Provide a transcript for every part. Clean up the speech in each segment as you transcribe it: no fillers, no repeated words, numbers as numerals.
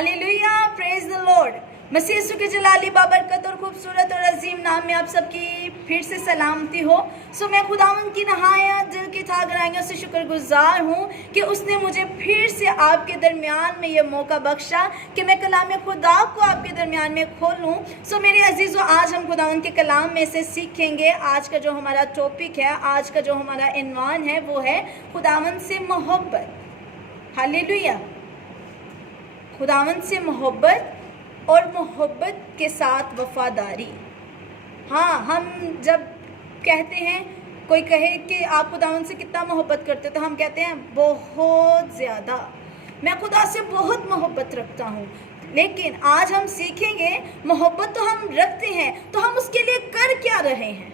Hallelujah, praise the Lord. मसीह यीशु के जलाली बाबरकत और खूबसूरत और अजीम नाम में आप सबकी फिर से सलामती हो। मैं खुदावंद की नहाया दिल की था गराइयों से शुक्रगुजार हूँ कि उसने मुझे फिर से आपके दरमियान में ये मौका बख्शा कि मैं कलाम खुदा को आपके दरमियान में खोलूँ। मेरे अजीज़ों, आज हम खुदावंद के कलाम में से सीखेंगे। आज का जो हमारा टॉपिक है, आज का जो हमारा इन्वान है, वो है खुदावंद से मोहब्बत। हालेलुया, खुदावंद से मोहब्बत और मोहब्बत के साथ वफादारी। हाँ, हम जब कहते हैं, कोई कहे कि आप खुदावंद से कितना मोहब्बत करते हो, तो हम कहते हैं बहुत ज़्यादा, मैं खुदा से बहुत मोहब्बत रखता हूँ। लेकिन आज हम सीखेंगे मोहब्बत तो हम रखते हैं, तो हम उसके लिए कर क्या रहे हैं।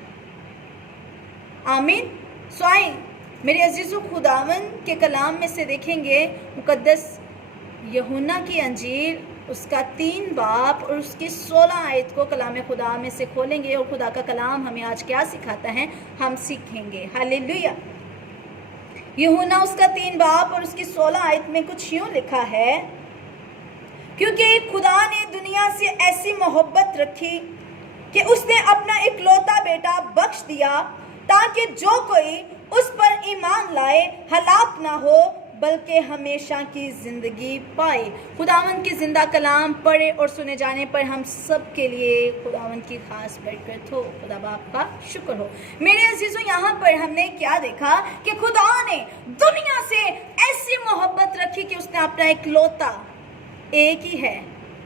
आमीन। आए मेरे अजीज़ों, खुदावंद के कलाम में से देखेंगे मुकद्दस यूहन्ना की अंजील, उसका 3 बाब और उसकी 16 आयत को कलाम खुदा में से खोलेंगे और खुदा का कलाम हमें आज क्या सिखाता है हम सीखेंगे। हालेलुया। यूहन्ना उसका 3 बाब और उसकी 16 आयत में कुछ यूँ लिखा है, क्योंकि खुदा ने दुनिया से ऐसी मोहब्बत रखी कि उसने अपना इकलौता बेटा बख्श दिया, ताकि जो कोई उस पर ईमान लाए हलाक ना हो बल्कि हमेशा की ज़िंदगी पाए। खुदावंद की ज़िंदा कलाम पढ़े और सुने जाने पर हम सब के लिए खुदावंद की खास बरकत हो। खुदा बाप का शुक्र हो। मेरे अजीज़ों, यहाँ पर हमने क्या देखा कि खुदा ने दुनिया से ऐसी मोहब्बत रखी कि उसने अपना इकलौता, एक ही है,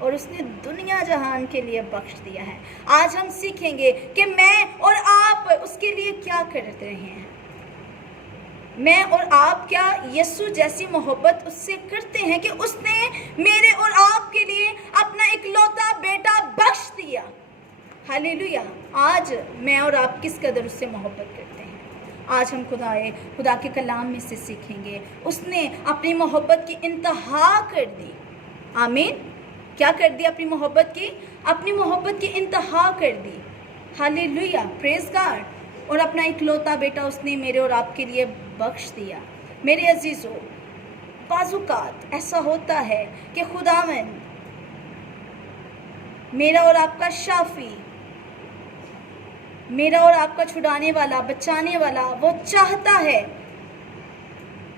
और उसने दुनिया जहान के लिए बख्श दिया है। आज हम सीखेंगे कि मैं और आप उसके लिए क्या करते हैं। मैं और आप क्या यीशु जैसी मोहब्बत उससे करते हैं कि उसने मेरे और आपके लिए अपना इकलौता बेटा बख्श दिया। हालेलुया। आज मैं और आप किस कदर उससे मोहब्बत करते हैं, आज हम खुदा के कलाम में से सीखेंगे। उसने अपनी मोहब्बत की इंतहा कर दी। आमीन। क्या कर दी? अपनी मोहब्बत की इंतहा कर दी। Hallelujah, praise God. और अपना इकलौता बेटा उसने मेरे और आपके लिए बख्श दिया। मेरे अजीज़ों, बाज़ुकात ऐसा होता है कि खुदावंद, मेरा और आपका शाफी, मेरा और आपका छुड़ाने वाला, बचाने वाला, वो चाहता है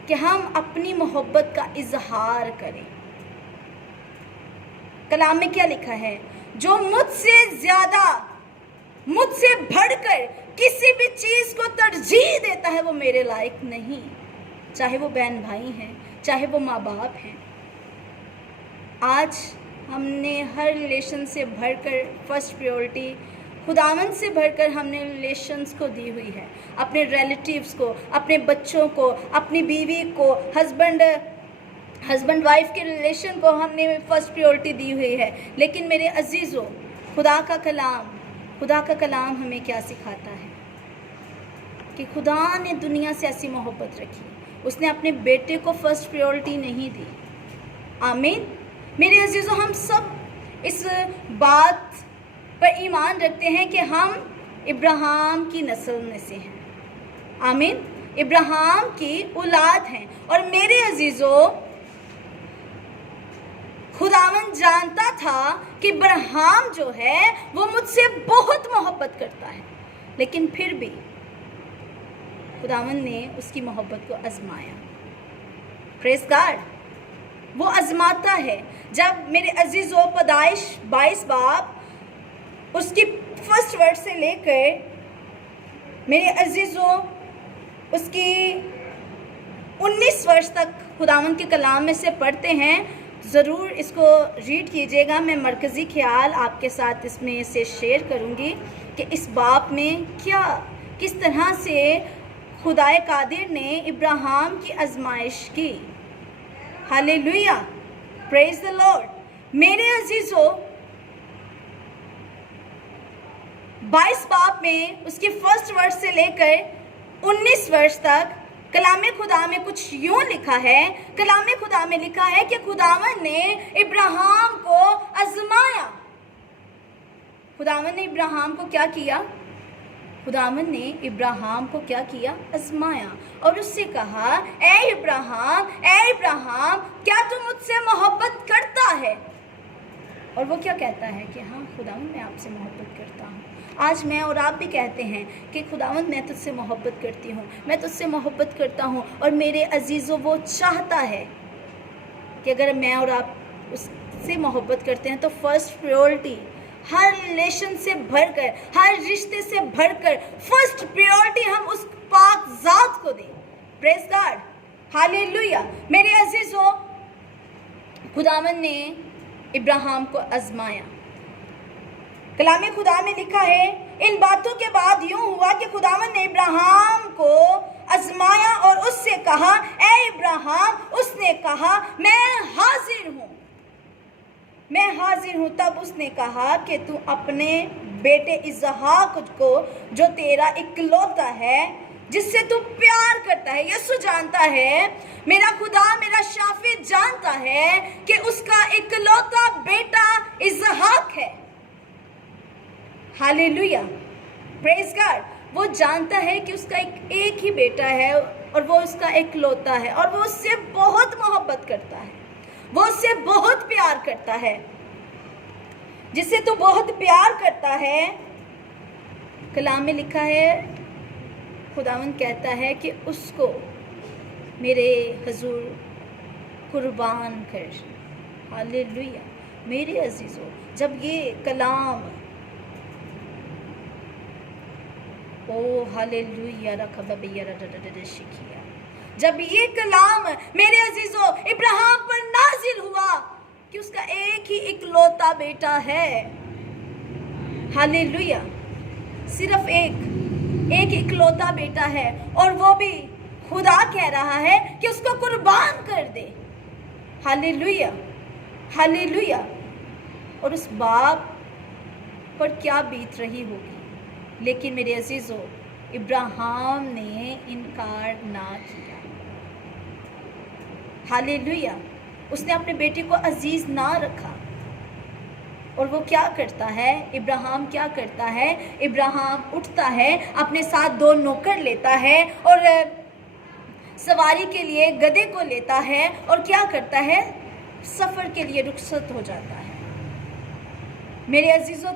कि हम अपनी मोहब्बत का इजहार करें। कलाम में क्या लिखा है? जो मुझसे ज़्यादा, मुझसे बढ़कर किसी भी चीज़ को तरजीह देता है, वो मेरे लायक नहीं। चाहे वो बहन भाई हैं, चाहे वो माँ बाप हैं। आज हमने हर रिलेशन से भरकर फर्स्ट प्रायोरिटी खुदावंद से भरकर हमने रिलेशंस को दी हुई है। अपने रिलेटिव्स को, अपने बच्चों को, अपनी बीवी को, हस्बैंड वाइफ के रिलेशन को हमने फर्स्ट प्रायोरिटी दी हुई है। लेकिन मेरे अजीज़ों, खुदा का कलाम हमें क्या सिखाता है कि खुदा ने दुनिया से ऐसी मोहब्बत रखी, उसने अपने बेटे को फर्स्ट प्रायोरिटी नहीं दी। आमीन। मेरे अजीज़ों, हम सब इस बात पर ईमान रखते हैं कि हम इब्राहिम की नस्ल में से हैं। आमीन। इब्राहिम की औलाद हैं। और मेरे अजीज़ों, खुदावंद जानता था कि इब्राहिम जो है वो मुझसे बहुत मोहब्बत करता है, लेकिन फिर भी खुदावंद ने उसकी मोहब्बत को आजमाया। Praise God. वो आजमाता है। जब मेरे अजीज़ों, पैदाइश 22 बाब उसकी फर्स्ट वर्ड से लेकर मेरे अजीज़ों उसकी 19 वर्ष तक खुदावंद के कलाम में से पढ़ते हैं। ज़रूर इसको रीड कीजिएगा। मैं मरकज़ी ख्याल आपके साथ इसमें से शेयर करूँगी कि इस बाप में किस तरह से खुदाए कादिर ने इब्राहिम की आजमाइश की। Hallelujah, praise the Lord. मेरे अजीज़ों, 22 बाप में उसके फर्स्ट वर्ष से लेकर 19 वर्ष तक कलाम खुदा में कुछ यूँ लिखा है। कलाम खुदा में लिखा है कि खुदावंद ने इब्राहिम को आजमाया। खुदावंद ने इब्राहिम को क्या किया? खुदावंद ने इब्राहिम को क्या किया? आजमाया। और उससे कहा, ए इब्राहिम, क्या तू मुझसे मोहब्बत करता है? और वो क्या कहता है कि हाँ खुदावंद मैं आपसे मोहब्बत करता हूँ। आज मैं और आप भी कहते हैं कि खुदावंद मैं तुझसे मोहब्बत करती हूँ, मैं तुझसे मोहब्बत करता हूँ। और मेरे अजीज़ों, वो चाहता है कि अगर मैं और आप उससे मोहब्बत करते हैं तो फर्स्ट प्रायोरिटी हर रिलेशन से भरकर, हर रिश्ते से भरकर फर्स्ट प्रायोरिटी हम उस पाक ज़ात को दें। Praise God, hallelujah. मेरे अजीज़ों, खुदावंद ने इब्राहिम को आजमाया। कलाम खुदा में लिखा है, इन बातों के बाद यूं हुआ कि खुदावंद ने इब्राहिम को आजमाया और उससे कहा, ए इब्राहिम। उसने कहा, मैं हाजिर हूँ, मैं हाजिर हूँ। तब उसने कहा कि तू अपने बेटे इसहाक को, जो तेरा इकलौता है, जिससे तू प्यार करता है, यीशु जानता है, मेरा खुदा मेरा शाफी जानता है कि उसका इकलौता बेटा इसहाक है। Hallelujah, praise God. वो जानता है कि उसका एक ही बेटा है और वो उसका इकलौता है और वो उससे बहुत मोहब्बत करता है, वो उससे बहुत प्यार करता है। जिससे तू बहुत प्यार करता है, कलाम में लिखा है, खुदावंद कहता है कि उसको मेरे हुजूर कुर्बान कर। हालेलुया। मेरे अजीज़ों, जब ये कलाम, ओ हालेलुया, जब ये कलाम मेरे अजीज़ों इब्राहिम पर नाजिल हुआ कि उसका एक ही इकलौता बेटा है, हालेलुया, सिर्फ एक इकलौता बेटा है, और वो भी खुदा कह रहा है कि उसको कुर्बान कर दे। Hallelujah, hallelujah. और उस बाप पर क्या बीत रही होगी। लेकिन मेरे अजीज़ों, इब्राहिम ने इनकार ना किया। हालेलुया। उसने अपने बेटे को अजीज ना रखा। और वो क्या करता है, इब्राहिम क्या करता है, इब्राहिम उठता है, अपने साथ 2 नौकर लेता है और सवारी के लिए गधे को लेता है और क्या करता है, सफ़र के लिए रुखसत हो जाता है। मेरे अजीज़ों,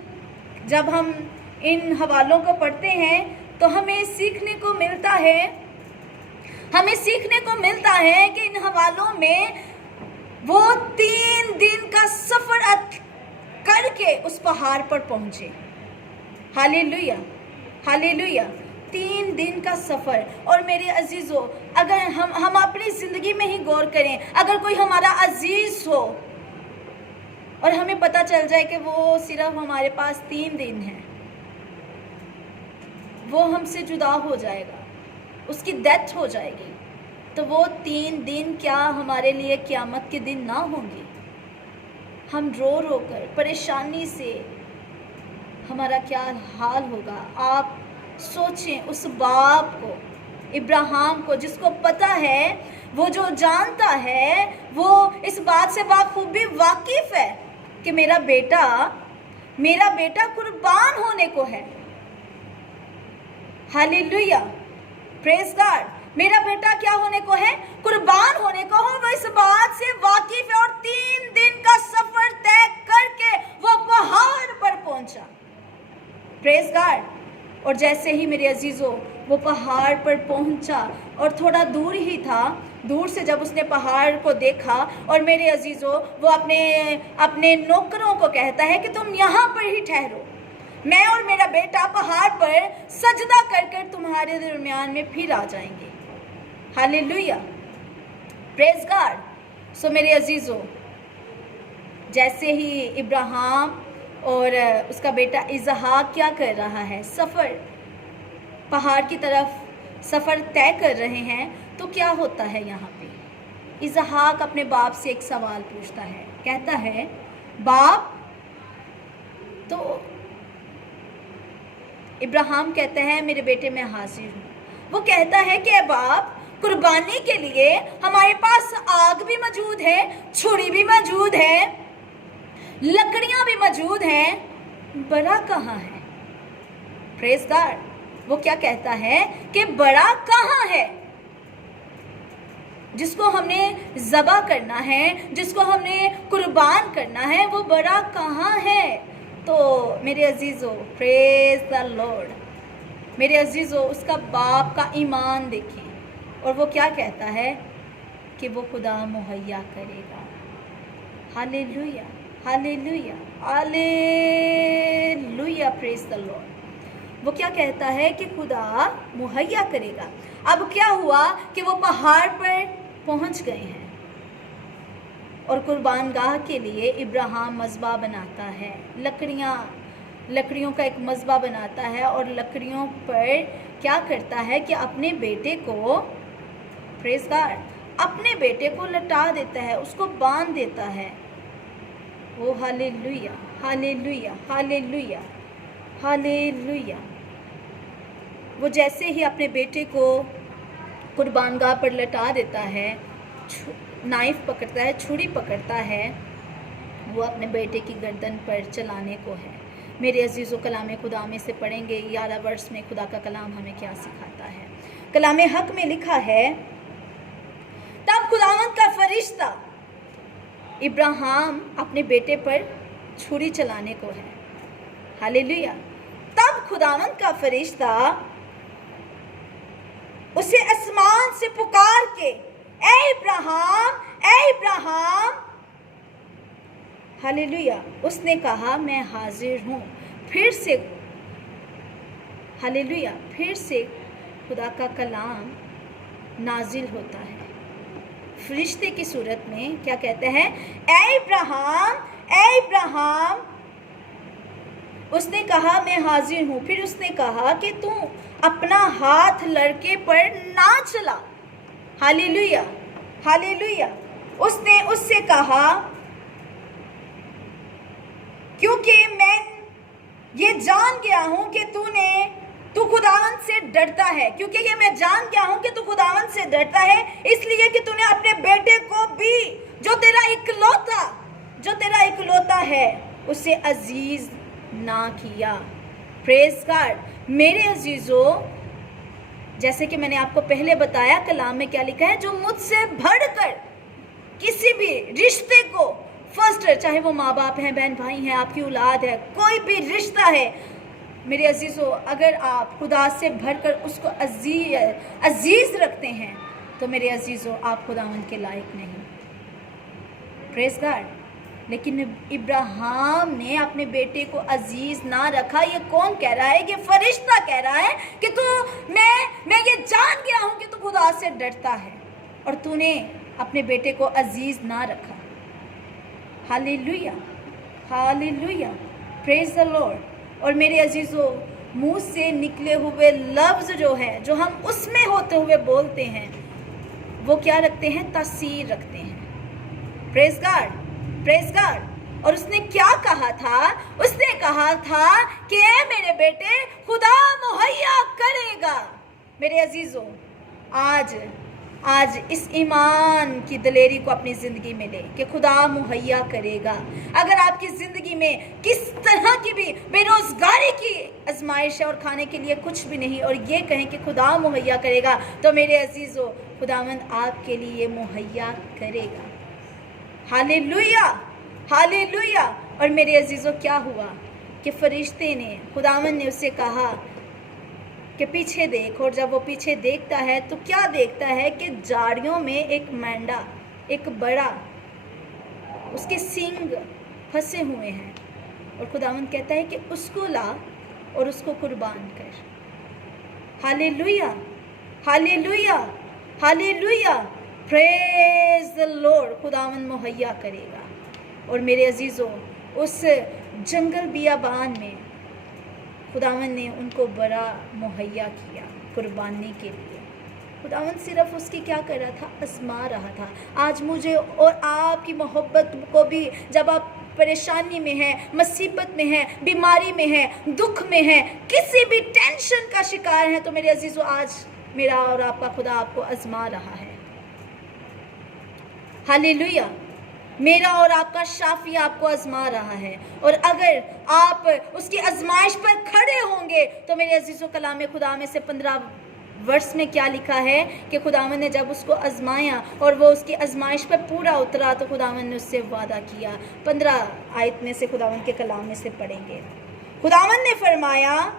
जब हम इन हवालों को पढ़ते हैं तो हमें सीखने को मिलता है कि इन हवालों में वो 3 दिन का सफ़र करके उस पहाड़ पर पहुँचे। Hallelujah, hallelujah. 3 दिन का सफ़र। और मेरे अजीज़ों, अगर हम अपनी ज़िंदगी में ही गौर करें, अगर कोई हमारा अजीज़ हो और हमें पता चल जाए कि वो सिर्फ हमारे पास 3 दिन है, वो हमसे जुदा हो जाएगा, उसकी डेथ हो जाएगी, तो वो 3 दिन क्या हमारे लिए क़यामत के दिन ना होंगे। हम रो रो कर परेशानी से हमारा क्या हाल होगा। आप सोचें उस बाप को, इब्राहिम को, जिसको पता है, वो जो जानता है, वो इस बात से बाखूबी वाकिफ़ है कि मेरा बेटा कुर्बान होने को है। Hallelujah, praise God. मेरा बेटा क्या होने को है, कुर्बान होने को हो। वो इस बात से वाकिफ है और 3 दिन का सफर तय करके वो पहाड़ पर पहुंचा। Praise God. और जैसे ही मेरे अजीजों वो पहाड़ पर पहुंचा और थोड़ा दूर ही था, दूर से जब उसने पहाड़ को देखा, और मेरे अजीजों वो अपने नौकरों को कहता है कि तुम यहाँ पर ही ठहरो, मैं और मेरा बेटा पहाड़ पर सजदा कर कर तुम्हारे दरमियान में फिर आ जाएंगे। Hallelujah, praise God. सो मेरे अजीजों, जैसे ही इब्राहिम और उसका बेटा इसहाक क्या कर रहा है, सफ़र पहाड़ की तरफ सफ़र तय कर रहे हैं, तो क्या होता है यहाँ पे, इसहाक अपने बाप से एक सवाल पूछता है, कहता है, बाप। तो इब्राहिम कहता है, मेरे बेटे मैं हाजिर हूँ। वो कहता है कि बाप, कुर्बानी के लिए हमारे पास आग भी मौजूद है, छुरी भी मौजूद है, लकड़ियाँ भी मौजूद हैं, बड़ा कहाँ है। Praise God. वो क्या कहता है कि बड़ा कहाँ है। जिसको हमने ज़बह करना है, जिसको हमने कुर्बान करना है, वो बड़ा कहाँ है? तो मेरे अजीज़ों, प्रेज द लॉर्ड, मेरे अजीज़ों, उसका बाप का ईमान देखें और वो क्या कहता है कि वो खुदा मुहैया करेगा। Hallelujah, hallelujah, hallelujah, praise the Lord. वो क्या कहता है कि खुदा मुहैया करेगा। अब क्या हुआ कि वो पहाड़ पर पहुंच गए हैं और कुर्बानगाह के लिए इब्राहिम मज़बा बनाता है, लकड़ियों का एक मज़बा बनाता है और लकड़ियों पर क्या करता है कि अपने बेटे को, प्रेज़ गॉड, अपने बेटे को लटा देता है, उसको बांध देता है। वो हालेलुया, हालेलुया, हालेलुया, हालेलुया। वो जैसे ही अपने बेटे को कुर्बानगाह पर लटा देता है, नाइफ पकड़ता है, छुरी पकड़ता है, वो अपने बेटे की गर्दन पर चलाने को है। मेरे अजीज़ों, कलाम खुदा में से पढ़ेंगे 11 वर्ष में खुदा का कलाम हमें क्या सिखाता है। कलाम हक में लिखा है, तब खुदावंद का फरिश्ता इब्राहिम अपने बेटे पर छुरी चलाने को है। हालेलुया। तब खुदावंद का फरिश्ता उसे आसमान से पुकार के, ए इब्राहिम, ए इब्राहिम। हालेलुया। उसने कहा, मैं हाजिर हूँ। फिर से, हालेलुया, फिर से खुदा का कलाम नाजिल होता है फरिश्ते की सूरत में। क्या कहते हैं? ए इब्राहिम, ए इब्राहिम। उसने कहा, मैं हाजिर हूँ। फिर उसने कहा कि तू अपना हाथ लड़के पर ना चला। Hallelujah, hallelujah. उसने उससे कहा, क्योंकि मैं ये जान गया हूँ कि तू खुदावंद से डरता है, क्योंकि ये मैं जान गया हूँ कि तू खुदावंद से डरता है, इसलिए कि तूने अपने बेटे को भी जो तेरा इकलौता है उसे अजीज ना किया। Praise God. मेरे अजीजों, जैसे कि मैंने आपको पहले बताया, कलाम में क्या लिखा है, जो मुझसे बढ़कर किसी भी रिश्ते को, फर्स्ट, चाहे वो माँ बाप हैं, बहन भाई हैं, आपकी औलाद है, कोई भी रिश्ता है, मेरे अजीज़ों, अगर आप खुदा से भरकर उसको अजीज़ रखते हैं तो मेरे अजीज़ों, आप खुदावंद के लायक नहीं। Praise God. लेकिन इब्राहिम ने अपने बेटे को अजीज़ ना रखा। ये कौन कह रहा है? ये फरिश्ता कह रहा है कि मैं ये जान गया हूँ कि तू खुदा से डरता है और तूने अपने बेटे को अजीज़ ना रखा। Hallelujah, hallelujah, praise the Lord. और मेरे अजीज़ों, मुंह से निकले हुए लफ्ज़ जो है, जो हम उसमें होते हुए बोलते हैं, वो क्या रखते हैं? तासीर रखते हैं। Praise God, praise God. और उसने क्या कहा था? उसने कहा था कि मेरे बेटे, खुदा मुहैया करेगा। मेरे अजीज़ों, आज इस ईमान की दिलेरी को अपनी ज़िंदगी में ले कि खुदा मुहैया करेगा। अगर आपकी ज़िंदगी में किस तरह की भी बेरोज़गारी की आजमाइश है और खाने के लिए कुछ भी नहीं, और ये कहें कि खुदा मुहैया करेगा, तो मेरे अजीज़ों, खुदावंद आपके लिए मुहैया करेगा। Hallelujah, hallelujah. और मेरे अजीज़ों, क्या हुआ कि फरिश्ते ने, खुदावंद ने उससे कहा कि पीछे देख। और जब वो पीछे देखता है तो क्या देखता है कि झाड़ियों में एक मेंढा, एक बड़ा, उसके सींग फंसे हुए हैं। और खुदावंद कहता है कि उसको ला और उसको कुर्बान कर। Hallelujah, hallelujah, hallelujah, praise the Lord. खुदावंद मुहैया करेगा। और मेरे अजीज़ों, उस जंगल बियाबान में खुदावंद ने उनको बड़ा मुहैया किया कुर्बानी के लिए। खुदावंद सिर्फ उसकी क्या कर रहा था? आज़मा रहा था। आज मुझे और आपकी मोहब्बत को भी, जब आप परेशानी में हैं, मुसीबत में हैं, बीमारी में हैं, दुख में हैं, किसी भी टेंशन का शिकार हैं, तो मेरे अजीज़ों, आज मेरा और आपका खुदा आपको आज़मा रहा है। हालेलुया। मेरा और आपका शाफी आपको आजमा रहा है, और अगर आप उसकी आजमाइश पर खड़े होंगे तो मेरे अजीज़ों, कलाम खुदा में से 15 वर्ष में क्या लिखा है कि खुदावंद ने जब उसको आजमाया और वो उसकी आजमाइश पर पूरा उतरा तो खुदावंद ने उससे वादा किया। 15 आयत में से खुदावंद के कलाम में से पढ़ेंगे। खुदावंद ने फरमाया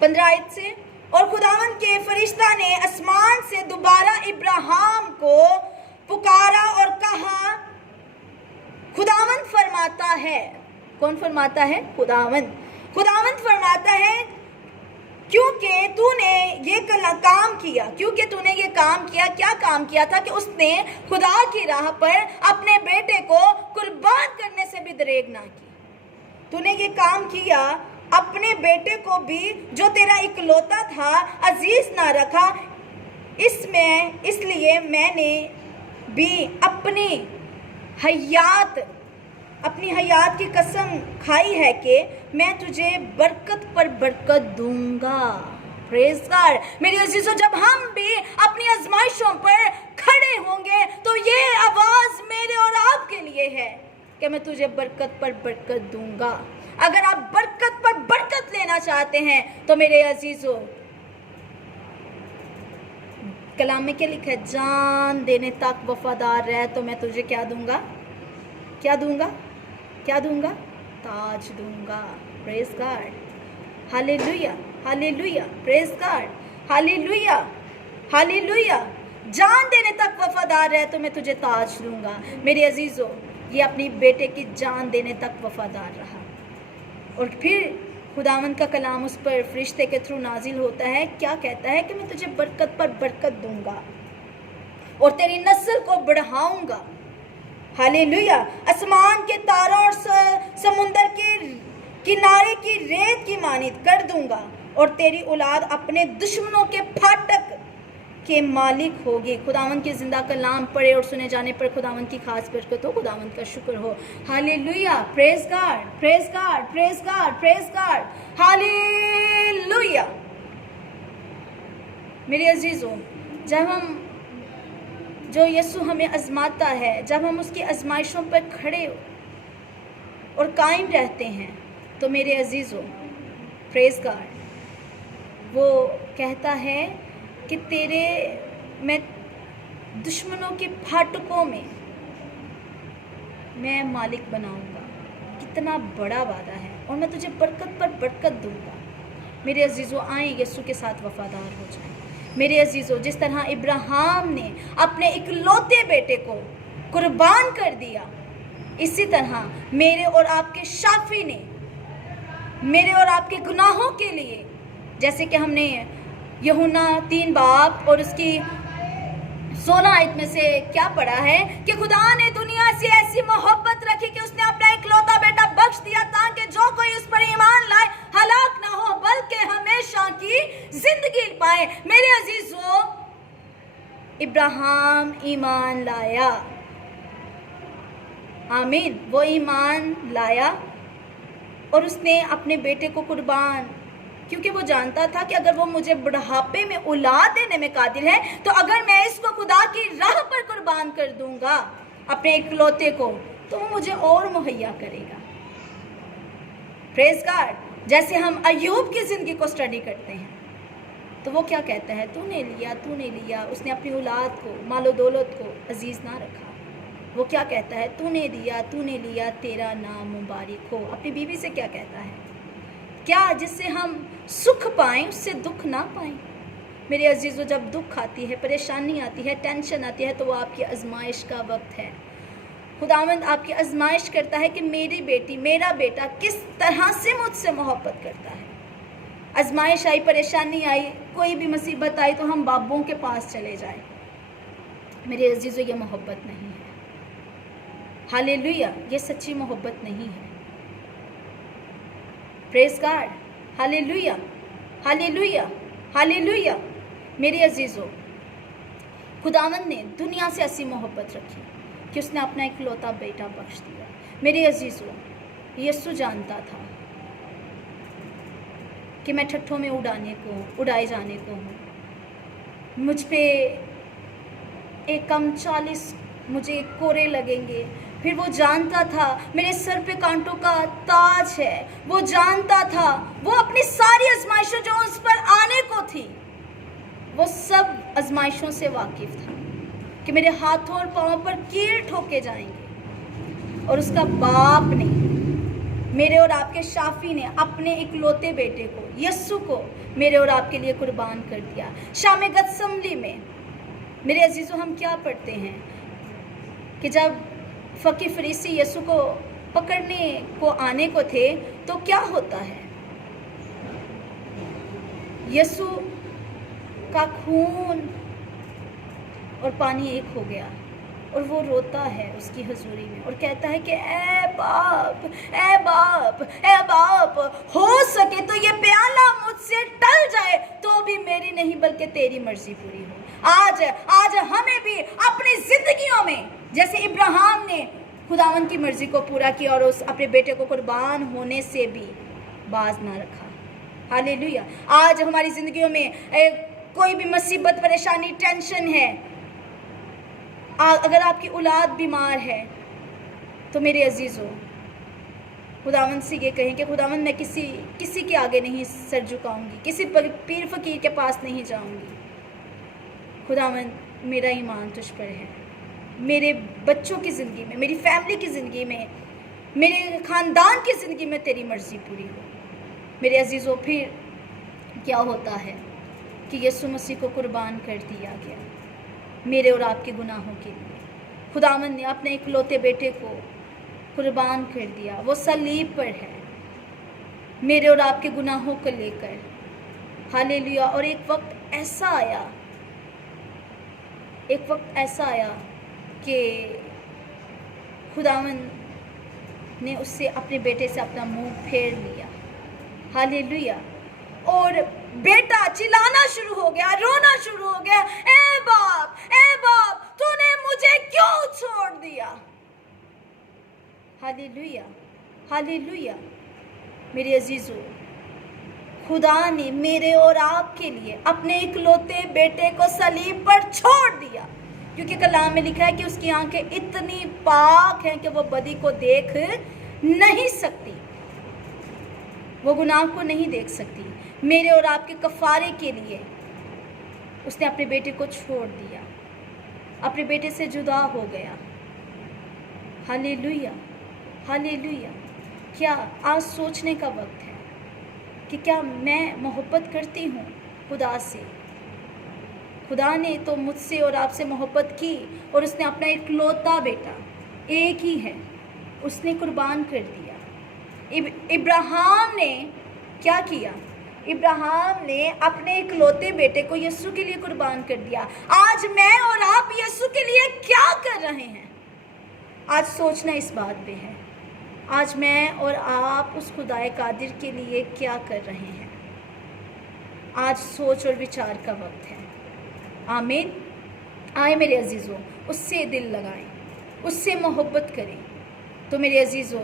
15 आयत से, और खुदावंद के फरिश्ता ने आसमान से दोबारा इब्राहिम को पुकारा और कहा, खुदावंद फरमाता है। कौन फरमाता है? खुदावंद। खुदावंद फरमाता है, क्योंकि तूने ये काम किया, क्योंकि तूने ये काम किया। क्या काम किया था? कि उसने खुदा की राह पर अपने बेटे को कुर्बान करने से भी दरेग ना की। तूने ये काम किया, अपने बेटे को भी जो तेरा इकलौता था अजीज ना रखा। इसलिए मैंने भी अपनी हयात की कसम खाई है कि मैं तुझे बरकत पर बरकत दूंगा। Praise God. मेरे अजीजों, जब हम भी अपनी आजमाइशों पर खड़े होंगे तो ये आवाज मेरे और आपके लिए है कि मैं तुझे बरकत पर बरकत दूंगा। अगर आप बरकत पर बरकत लेना चाहते हैं तो मेरे अजीजों, कलाम में क्या लिखा है? जान देने तक वफादार रह तो मैं तुझे क्या दूंगा? क्या दूंगा? क्या दूंगा? ताज दूंगा। Praise God. Hallelujah, hallelujah, praise God, hallelujah, hallelujah. जान देने तक वफादार रह तो मैं तुझे ताज दूंगा। मेरे अजीजों, ये अपनी बेटे की जान देने तक वफादार रहा और फिर खुदावंद का कलाम उस पर फरिश्ते के थ्रू नाजिल होता है। क्या कहता है? कि मैं तुझे बरकत पर बरकत दूंगा और तेरी नस्ल को बढ़ाऊंगा। हालेलुया। आसमान के तारों और समुंदर के किनारे की रेत की मानित कर दूंगा और तेरी औलाद अपने दुश्मनों के फाटक के मालिक होगी। खुदावंद के जिंदा कलाम पढ़े और सुने जाने पर खुदावंद की खास बरकत हो। खुदावंद का शुक्र हो। Hallelujah, praise God, praise God, praise God, praise God, hallelujah. मेरे अजीजों, जब हम जो यीशु हमें आजमाता है, जब हम उसकी आजमाइशों पर खड़े और कायम रहते हैं तो मेरे अजीजों, प्रेज गॉड, वो कहता है कि मैं दुश्मनों के फाटकों में मैं मालिक बनाऊंगा। कितना बड़ा वादा है। और मैं तुझे बरकत पर बरकत दूंगा। मेरे अजीजों, आए यीशु के साथ वफादार हो जाएं। मेरे अजीजों, जिस तरह इब्राहिम ने अपने इकलौते बेटे को कुर्बान कर दिया, इसी तरह मेरे और आपके शाफी ने मेरे और आपके गुनाहों के लिए, जैसे कि हमने यूहन्ना 3 बाब और उसकी 16 आयत में से क्या पढ़ा है कि खुदा ने दुनिया से ऐसी मोहब्बत रखी कि उसने अपना इकलौता बेटा बख्श दिया ताकि जो कोई उस पर ईमान लाए हलाक ना हो बल्कि हमेशा की जिंदगी पाए। मेरे अजीजों, इब्राहिम ईमान लाया। आमीन। वो ईमान लाया और उसने अपने बेटे को कुर्बान, क्योंकि वो जानता था कि अगर वो मुझे बुढ़ापे में औलाद देने में कादिर है तो अगर मैं इसको खुदा की राह पर कुर्बान कर दूंगा अपने इकलौते को, तो वो मुझे और मुहैया करेगा। Praise God. जैसे हम अय्यूब की जिंदगी को स्टडी करते हैं तो वो क्या कहता है? तूने लिया। उसने अपनी औलाद को, मालो दौलत को अजीज ना रखा। वो क्या कहता है? तूने लिया, तेरा नाम मुबारक हो। अपनी बीवी से क्या कहता है? क्या जिससे हम सुख पाएं उससे दुख ना पाएं। मेरे अजीजों, जब दुख आती है, परेशानी आती है, टेंशन आती है तो वो आपकी आजमाइश का वक्त है। खुदावंद आपकी आजमाइश करता है कि मेरी बेटी, मेरा बेटा किस तरह से मुझसे मोहब्बत करता है। आजमाइश आई, परेशानी आई, कोई भी मुसीबत आई तो हम बाबों के पास चले जाएं। मेरे अजीजों, ये मोहब्बत नहीं है। हालेलुया, ये सच्ची मोहब्बत नहीं है। Praise God. Hallelujah, hallelujah, hallelujah. मेरे अजीजों, खुदावंद ने दुनिया से ऐसी मोहब्बत रखी कि उसने अपना इकलौता बेटा बख्श दिया। मेरे अजीजों, यीशु जानता था कि मैं ठट्ठों में उड़ाए जाने को हूँ। मुझ पे एक कम 40 मुझे कोरे लगेंगे। फिर वो जानता था मेरे सर पे कांटों का ताज है। वो जानता था वो अपनी सारी आजमाइशें जो उस पर आने को थी वो सब आजमाइशों से वाकिफ था कि मेरे हाथों और पाँव पर कील ठोके जाएंगे। और उसका बाप ने, मेरे और आपके शाफी ने अपने इकलौते बेटे को, यस्सु को, मेरे और आपके लिए कुर्बान कर दिया। शाम गतसमली में मेरे अजीज़ों हम क्या पढ़ते हैं कि जब फकी फरीसी यस्सु को पकड़ने को आने को थे तो क्या होता है, यस्सु का खून और पानी एक हो गया और वो रोता है उसकी हजूरी में और कहता है कि ए बाप, ए बाप, ए बाप, हो सके तो ये प्याला मुझसे टल जाए तो भी मेरी नहीं बल्कि तेरी मर्जी पूरी हो। आज हमें भी अपनी जिंदगियों में जैसे इब्राहिम ने खुदावन की मर्जी को पूरा किया और उस अपने बेटे को कुर्बान होने से भी बाज ना रखा। हालेलुया। आज हमारी जिंदगियों में कोई भी मुसीबत, परेशानी, टेंशन है, अगर आपकी औलाद बीमार है तो मेरे अजीज़ों खुदावन से ये कहें कि खुदावन मैं किसी के आगे नहीं सर झुकाऊंगी, किसी पीर फकीर के पास नहीं जाऊंगी। खुदावन मेरा ईमान तुझ पर है, मेरे बच्चों की ज़िंदगी में, मेरी फैमिली की ज़िंदगी में, मेरे ख़ानदान की ज़िंदगी में तेरी मर्ज़ी पूरी हो। मेरे अजीज़ों फिर क्या होता है कि यीशु मसीह को कुर्बान कर दिया गया मेरे और आपके गुनाहों के लिए। खुदावन ने अपने इकलौते बेटे को कुर्बान कर दिया, वो सलीब पर है मेरे और आपके गुनाहों को लेकर। हालेलुया। और एक वक्त ऐसा आया कि खुदावन ने उससे, अपने बेटे से अपना मुंह फेर लिया। हालेलुया। और बेटा चिल्लाना शुरू हो गया, रोना शुरू हो गया, ए बाप, ए बाप, तूने मुझे क्यों छोड़ दिया। Hallelujah, hallelujah. मेरे अजीजों, खुदा ने मेरे और आपके लिए अपने इकलौते बेटे को सलीब पर छोड़ दिया, क्योंकि कलाम में लिखा है कि उसकी आंखें इतनी पाक हैं कि वो बदी को देख नहीं सकती, वो गुनाह को नहीं देख सकती। मेरे और आपके कफारे के लिए उसने अपने बेटे को छोड़ दिया, अपने बेटे से जुदा हो गया। Hallelujah, hallelujah. क्या आज सोचने का वक्त है कि क्या मैं मोहब्बत करती हूँ खुदा से। खुदा ने तो मुझसे और आपसे मोहब्बत की और उसने अपना इकलौता बेटा, एक ही है, उसने कुर्बान कर दिया। इब्राहिम ने क्या किया? इब्राहिम ने अपने इकलौते बेटे को यीशु के लिए कुर्बान कर दिया। आज मैं और आप यीशु के लिए क्या कर रहे हैं? आज सोचना इस बात पे है। आज मैं और आप उस खुदाए कादिर के लिए क्या कर रहे हैं? आज सोच और विचार का वक्त है। आमीन। आए मेरे अजीज़ों, उससे दिल लगाएं, उससे मोहब्बत करें, तो मेरे अजीज़ों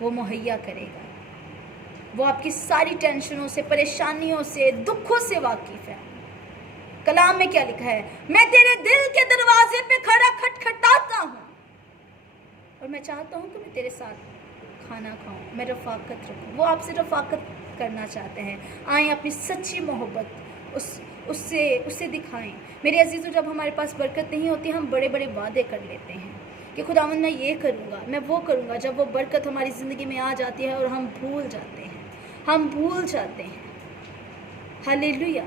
वो मुहैया करेगा। वो आपकी सारी टेंशनों से, परेशानियों से, दुखों से वाकिफ़ है। कलाम में क्या लिखा है? मैं तेरे दिल के दरवाजे पे खड़ा खटखटाता हूँ और मैं चाहता हूँ कि मैं तेरे साथ खाना खाऊं, मैं रफ़ाकत रखूं। वो आपसे रफ़ाकत करना चाहते हैं। आए अपनी सच्ची मोहब्बत उससे दिखाएं। मेरे अजीज़ों, जब हमारे पास बरकत नहीं होती, हम बड़े बड़े वादे कर लेते हैं कि खुदावंद मैं ये करूँगा, मैं वो करूँगा। जब वो बरकत हमारी ज़िंदगी में आ जाती है और हम भूल जाते हैं। हालेलुया।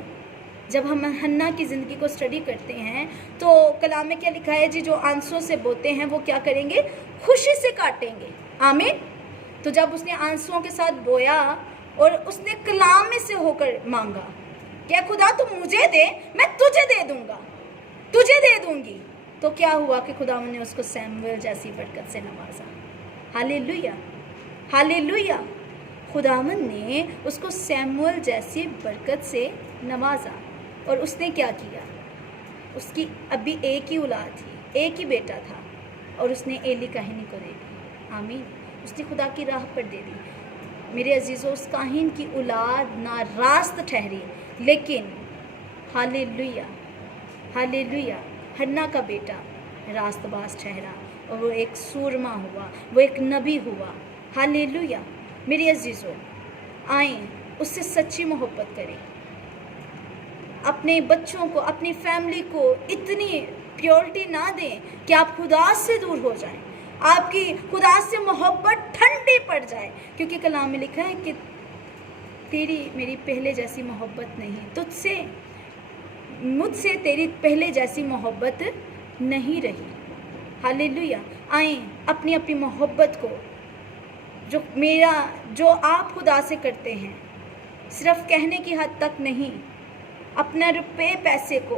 जब हम हन्ना की ज़िंदगी को स्टडी करते हैं तो कलाम में क्या लिखा है जी? जो आंसुओं से बोते हैं वो क्या करेंगे? खुशी से काटेंगे। आमीन। तो जब उसने आंसुओं के साथ बोया और उसने कलाम में से होकर मांगा, क्या खुदा तुम मुझे दे, मैं तुझे दे दूंगा, तुझे दे दूंगी, तो क्या हुआ कि खुदावन ने उसको सैमुएल जैसी बरकत से नवाजा। Hallelujah, hallelujah. खुदावन ने उसको सैमुएल जैसी बरकत से नवाजा। और उसने क्या किया? उसकी अभी एक ही औलाद थी, एक ही बेटा था, और उसने एली काहिनी को दे दी। आमीन। उसने खुदा की राह पर दे दी। मेरे अजीज़ों, उस काहिन की औलाद ना रास्त ठहरी, लेकिन हालेलुया, हालेलुया, हन्ना का बेटा रास्तबाज ठहरा और वो एक सूरमा हुआ, वो एक नबी हुआ। हालेलुया। मेरे अजीज़ों, आएँ उससे सच्ची मोहब्बत करें, अपने बच्चों को, अपनी फैमिली को इतनी प्योरिटी ना दें कि आप खुदा से दूर हो जाएं, आपकी खुदा से मोहब्बत ठंडी पड़ जाए, क्योंकि कलाम में लिखा है कि तेरी मेरी पहले जैसी मोहब्बत नहीं, तुझसे मुझसे तेरी पहले जैसी मोहब्बत नहीं रही। हालेलुया। आए अपनी अपनी मोहब्बत को, जो आप खुदा से करते हैं, सिर्फ कहने की हद तक नहीं, अपना रुपए पैसे को,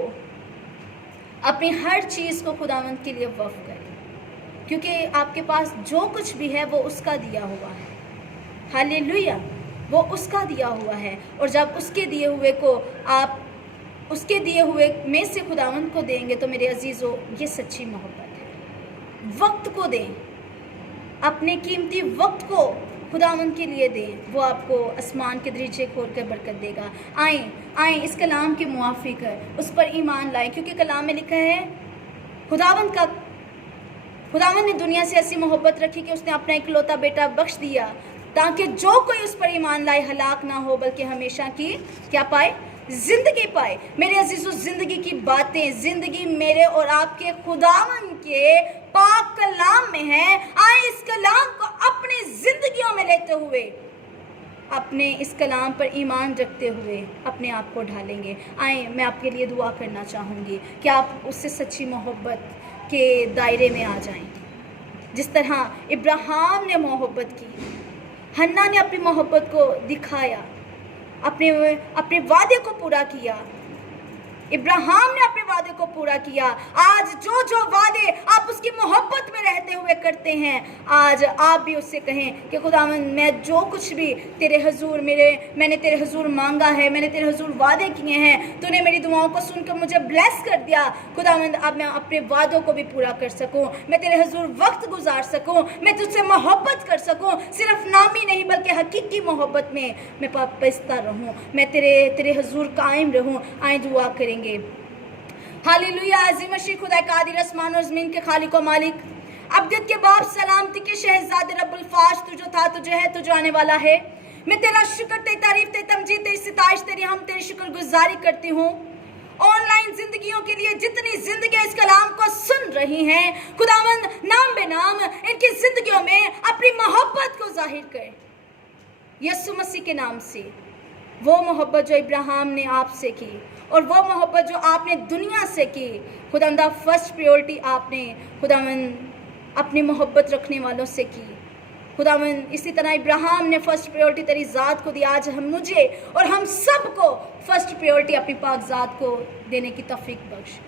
अपनी हर चीज़ को खुदावंद के लिए वक्फ करें, क्योंकि आपके पास जो कुछ भी है वो उसका दिया हुआ है। हालेलुया, वो उसका दिया हुआ है। और जब उसके दिए हुए को आप उसके दिए हुए में से खुदावंद को देंगे तो मेरे अजीज़ों, ये सच्ची मोहब्बत है। वक्त को दें, अपने कीमती वक्त को खुदावंद के लिए दें, वो आपको आसमान के दरीचे खोल कर बरकत देगा। आए इस कलाम के मुआफिक उस पर ईमान लाएं, क्योंकि कलाम में लिखा है खुदावंद ने दुनिया से ऐसी मोहब्बत रखी कि उसने अपना इकलौता बेटा बख्श दिया, ताकि जो कोई उस पर ईमान लाए हलाक ना हो, बल्कि हमेशा की क्या पाए? जिंदगी पाए। मेरे अजीजों, जिंदगी की बातें, जिंदगी मेरे और आपके खुदावन के पाक कलाम में है। आए इस कलाम को अपनी जिंदगियों में लेते हुए, अपने इस कलाम पर ईमान रखते हुए अपने आप को ढालेंगे। आए मैं आपके लिए दुआ करना चाहूँगी कि आप उससे सच्ची मोहब्बत के दायरे में आ जाएं, जिस तरह इब्राहिम ने मोहब्बत की, हन्ना ने अपनी मोहब्बत को दिखाया, अपने वादे को पूरा किया। इब्राहिम ने अपने वादे को पूरा किया। आज जो वादे आप उसकी मोहब्बत में रहते हुए करते हैं, आज आप भी उससे कहें कि खुदावंद, मैं जो कुछ भी तेरे हुजूर मैंने तेरे हुजूर मांगा है, मैंने तेरे हुजूर वादे किए हैं, तूने मेरी दुआओं को सुनकर मुझे ब्लेस कर दिया। खुदावंद, अब मैं अपने वादों को भी पूरा कर सकूं, मैं तेरे हुजूर वक्त गुजार सकूं, मैं तुझसे मोहब्बत कर सकूं, सिर्फ नामी नहीं बल्कि हकीकी मोहब्बत में मैं पाबंद रहूं, मैं तेरे हुजूर कायम रहूं। आए दुआ करें। हालेलुया। अज़ीम मशीह खुदा कादिर आसमान और ज़मीन के खालिक व मालिक, अब्दत के बाप, सलामती के शहजादे रब्बुल फाश, तू जो था, तुझे है, तुझे आने वाला है। मैं तेरा शुक्र, तेरी तारीफ, तेरी तमजीद, तेरी सिताइश, तेरी शुक्रगुजारी करती हूँ। ऑनलाइन जिंदगियों के लिए जितनी जिंदगी इस कलाम को सुन रही हैं, खुदावंद नाम बेनाम इनकी जिंदगियों में अपनी मोहब्बत को जाहिर कर, यीशु मसीह के नाम से। वो मोहब्बत जो इब्राहिम ने आपसे की और वो मोहब्बत जो आपने दुनिया से की, खुदावंद फर्स्ट प्रायोरिटी आपने खुदावंद अपनी मोहब्बत रखने वालों से की। खुदावंद इसी तरह इब्राहिम ने फर्स्ट प्रायोरिटी तेरी ज़ात को दी। आज मुझे और हम सब को फर्स्ट प्रायोरिटी अपनी पाक ज़ात को देने की तौफीक बख्श।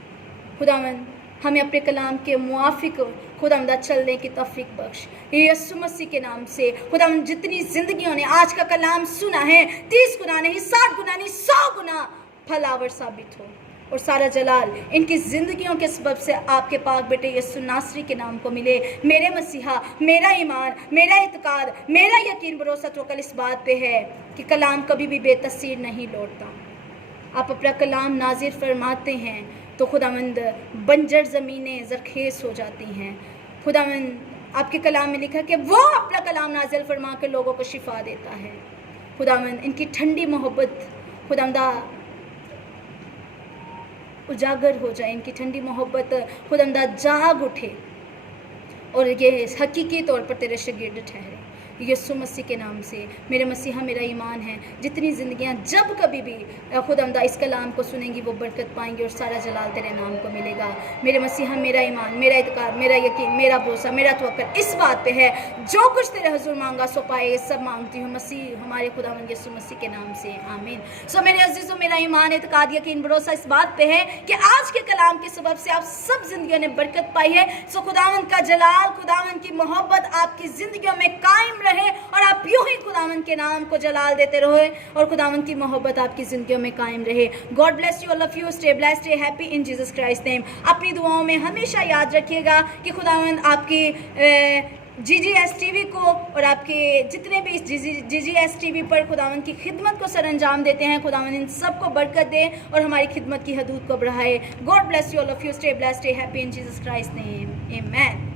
खुदावंद हमें अपने कलाम के मुआफिक खुदावंद चलने की तौफीक बख्श, यीशु मसीह के नाम से। खुदावंद जितनी जिंदगियों ने आज का कलाम सुना है, 30 गुना नहीं, 60 गुना नहीं, 100 गुना फलावर साबित हो, और सारा जलाल इनकी ज़िंदगियों के सबब से आपके पाक बेटे यीशु नासरी के नाम को मिले। मेरे मसीहा, मेरा ईमान, मेरा इत्काद, मेरा यकीन, भरोसा तो कल इस बात पे है कि कलाम कभी भी बेतसीर नहीं लौटता। आप अपना कलाम नाजिर फरमाते हैं तो खुदावंद बंजर ज़मीनें ज़रखेज़ हो जाती हैं। खुदावंद आपके कलाम में लिखा कि वो अपना कलाम नाजिल फरमा के लोगों को शिफा देता है। खुदावंद इनकी ठंडी मोहब्बत खुदावंद उजागर हो जाए, इनकी ठंडी मोहब्बत खुदावंद जाग उठे और ये हकीकी तौर पर तेरे शागिर्द ठहरे, यीशु मसीह के नाम से। मेरे मसीहा, मेरा ईमान है जितनी ज़िंदगियां जब कभी भी खुदावंद इस कलाम को सुनेंगी वो बरकत पाएंगी और सारा जलाल तेरे नाम को मिलेगा। मेरे मसीहा, मेरा ईमान, मेरा इत्कार, मेरा यकीन, मेरा भरोसा, मेरा तवक्कुल इस बात पे है, जो कुछ तेरे हुजूर मांगा सो पाए, ये सब मांगती हूँ मसीह हमारे खुदावंद यीशु मसीह के नाम से, आमीन। सो मेरे अजीज़ों, मेरा ईमान, इत्कार, यकीन, भरोसा इस बात पे है कि आज के कलाम के सबब से आप सब जिंदगियों ने बरकत पाई है। सो खुदावंद का जलाल, खुदावंद की मोहब्बत आपकी जिंदगियों में कायम रहे और आप यूं ही खुदावंद के नाम को जलाल देते रहे और खुदावंद की मोहब्बत आपकी जिंदगियों में कायम रहे। God bless you, all of you, stay blessed, stay happy in Jesus Christ name. अपनी दुआओं में हमेशा याद रखिएगा कि खुदावंद आपकी GGS TV को और आपके जितने भी GGS TV पर खुदावंद की खिदमत को सरअंजाम देते हैं, खुदावंद इन सबको बरकत दे और हमारी खिदमत की हदूद को बढ़ाए। God bless you, all of you, stay blessed, stay happy in Jesus Christ name, आमीन।